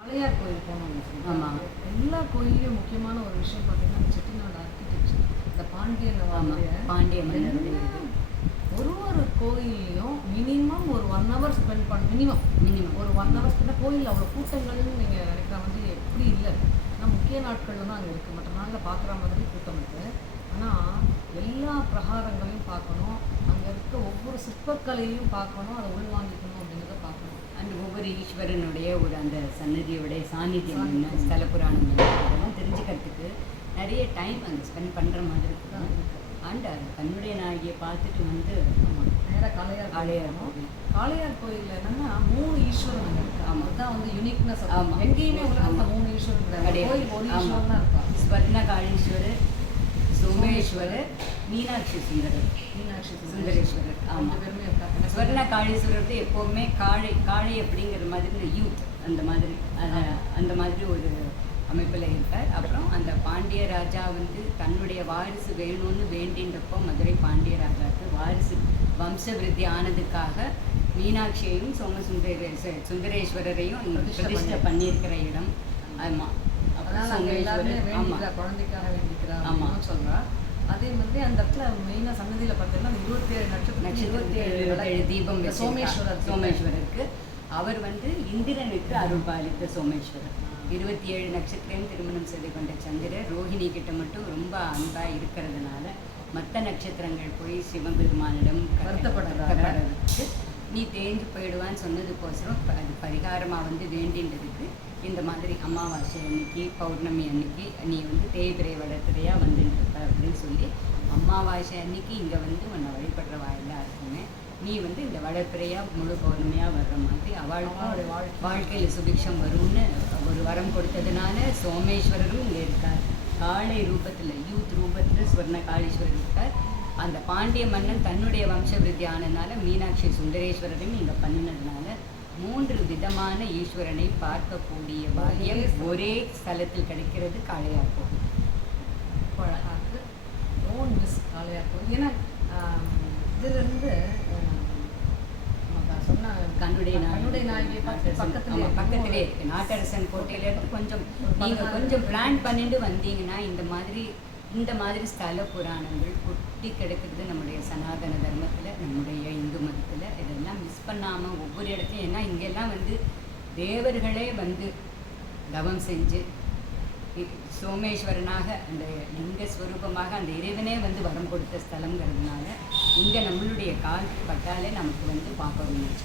மலையார் கோயில் போனோம். ஆமாம். எல்லா கோயிலையும் முக்கியமான ஒரு விஷயம் பார்த்தீங்கன்னா, செட்டிநாடு ஆர்கிடெக்சர். இந்த பாண்டியன் பாண்டிய மன்னருடைய ஒரு கோயிலையும் மினிமம் ஒரு 1 hour ஸ்பெண்ட் மினிமம் ஒரு 1 hour ஸ்பெண்ட். கோயில் அவ்வளோ கூட்டங்கள்னு நீங்கள் நினைக்கிற வந்து எப்படி இல்லை. ஆனால் முக்கிய நாட்களில் தான் அங்கே இருக்குது. மற்ற நாளில் பார்க்குற மாதிரி கூட்டம் இருக்குது. ஆனால் எல்லா பிரகாரங்களையும் பார்க்கணும், அங்கே இருக்க ஒவ்வொரு சிற்பக்கலையும் பார்க்கணும், அதை உள்வாங்கிக்கணும் அப்படிங்கிறத பார்க்கணும். அந்த ஒவ்வொரு ஈஸ்வரனுடைய ஒரு அந்த சன்னதியோடைய சாநித்தியம் என்ன, ஸ்தல புராணம் இதெல்லாம் தெரிஞ்சுக்கிறதுக்கு நிறைய டைம் அங்கே ஸ்பெண்ட் பண்ணுற மாதிரி இருக்குது. அண்ட் தன்னுடைய நாயகியை பார்த்துட்டு வந்து நேராக காளையார் கோவில். காளையார் கோயிலில் என்னென்னா 3 ஈஸ்வரன் அங்கே இருக்குது. அதுதான் வந்து யுனிக்னஸ். ஆமாம், எங்கேயுமே உலகத்தில் 3 ஈஸ்வரன் கிடையாது. கோயில் ஒரு ஈஸ்வரன் தான் இருப்பாங்க. ஸ்வர்ணகாளீஸ்வரர், சோமேஸ்வரர், மீனாட்சி சுந்தரேஸ்வரர். ஆமாம், பேருமே இருக்காங்க. ஸ்வர்ணகாளீஸ்வரர் எப்போவுமே காளை அப்படிங்கிற மாதிரி இந்த யூத் அந்த மாதிரி ஒரு அமைப்பில் இருக்கார். அப்புறம் அந்த பாண்டிய ராஜா வந்து தன்னுடைய வாரிசு வேணும்னு வேண்டின்றப்போ மதுரை பாண்டிய ராஜாவுக்கு வாரிசு வம்ச விருத்தி ஆனதுக்காக மீனாட்சியையும் சுந்தரேஸ்வரரையும் பிரதிஷ்டை பண்ணியிருக்கிற இடம். ஆமாம், குழந்தைக்காக வேண்டிக்கிறார் சொல்றா. அதே மாதிரி அந்த இடத்துல மெயினாக சன்னதியில் பார்த்தீங்கன்னா 27 தீபம் சோமேஸ்வரருக்கு. அவர் வந்து இந்திரனுக்கு அருள் பாலித்த சோமேஸ்வரர். 27 நட்சத்திரம் திருமணம் செய்து கொண்ட சந்திரர் ரோஹிணி கிட்ட மட்டும் ரொம்ப அன்பாக இருக்கிறதுனால மற்ற நட்சத்திரங்கள் போய் சிவபெருமானிடம் வருத்தப்படுறதுக்கு நீ தேஞ்சு போயிடுவான்னு சொன்னதுக்கோசரம் அது பரிகாரமாக வந்து வேண்டின்றதுக்கு இந்த மாதிரி அமாவாசை அன்னைக்கு பௌர்ணமி அன்னைக்கு நீ வந்து தேய்பிரை வளர்த்துறையாக வந்துட்டு அப்படின்னு சொல்லி அமாவாசை அன்னைக்கு இங்கே வந்து உன்னை வழிபடுறவா எல்லாருக்குமே நீ வந்து இந்த வளர்ப்பிறையாக முழு பௌர்ணமியாக வர்ற மாதிரி அவளுக்கும் வாழ்க்கையில் சுபிக்ஷம் வரும்னு ஒரு வரம் கொடுத்ததுனால சோமேஸ்வரரும் இங்கே இருக்கார். காளை ரூபத்தில் யூத் ரூபத்தில் ஸ்வர்ணகாளீஸ்வரர் இருக்கார். அந்த பாண்டிய மன்னன் தன்னுடைய வம்ச விருத்தி ஆனதுனால மீனாட்சி சுந்தரேஸ்வரரையும் இங்கே பண்ணினதுனால 3 விதமான ஈஸ்வரனை பார்க்கக்கூடிய பாக்கியம் ஒரே ஸ்தலத்தில் கிடைக்கிறது காளையார் கோவில். அழகாக்கு டோன்ட் மிஸ் காளையார் கோவில். ஏன்னா இதிலிருந்து சொன்ன கண்ணுடைய நாயகி பக்கத்திலே இருக்கு. நாட்டரசன் கோட்டையிலேருந்து கொஞ்சம் பிளான் பண்ணிட்டு வந்தீங்கன்னா இந்த மாதிரி ஸ்தல புராணங்கள் கொட்டி கிடக்கிறது நம்முடைய சனாதன தர்மத்தில், நம்முடைய இந்து மதத்தில். இதெல்லாம் மிஸ் பண்ணாமல் ஒவ்வொரு இடத்தையும், ஏன்னா இங்கெல்லாம் வந்து தேவர்களே வந்து தவம் செஞ்சு சோமேஸ்வரனாக அந்த லிங்க ஸ்வரூபமாக அந்த இறைவனே வந்து வரம் கொடுத்த ஸ்தலங்கிறதுனால இங்கே நம்மளுடைய கால் பட்டாலே நமக்கு வந்து பார்க்க முடியும்.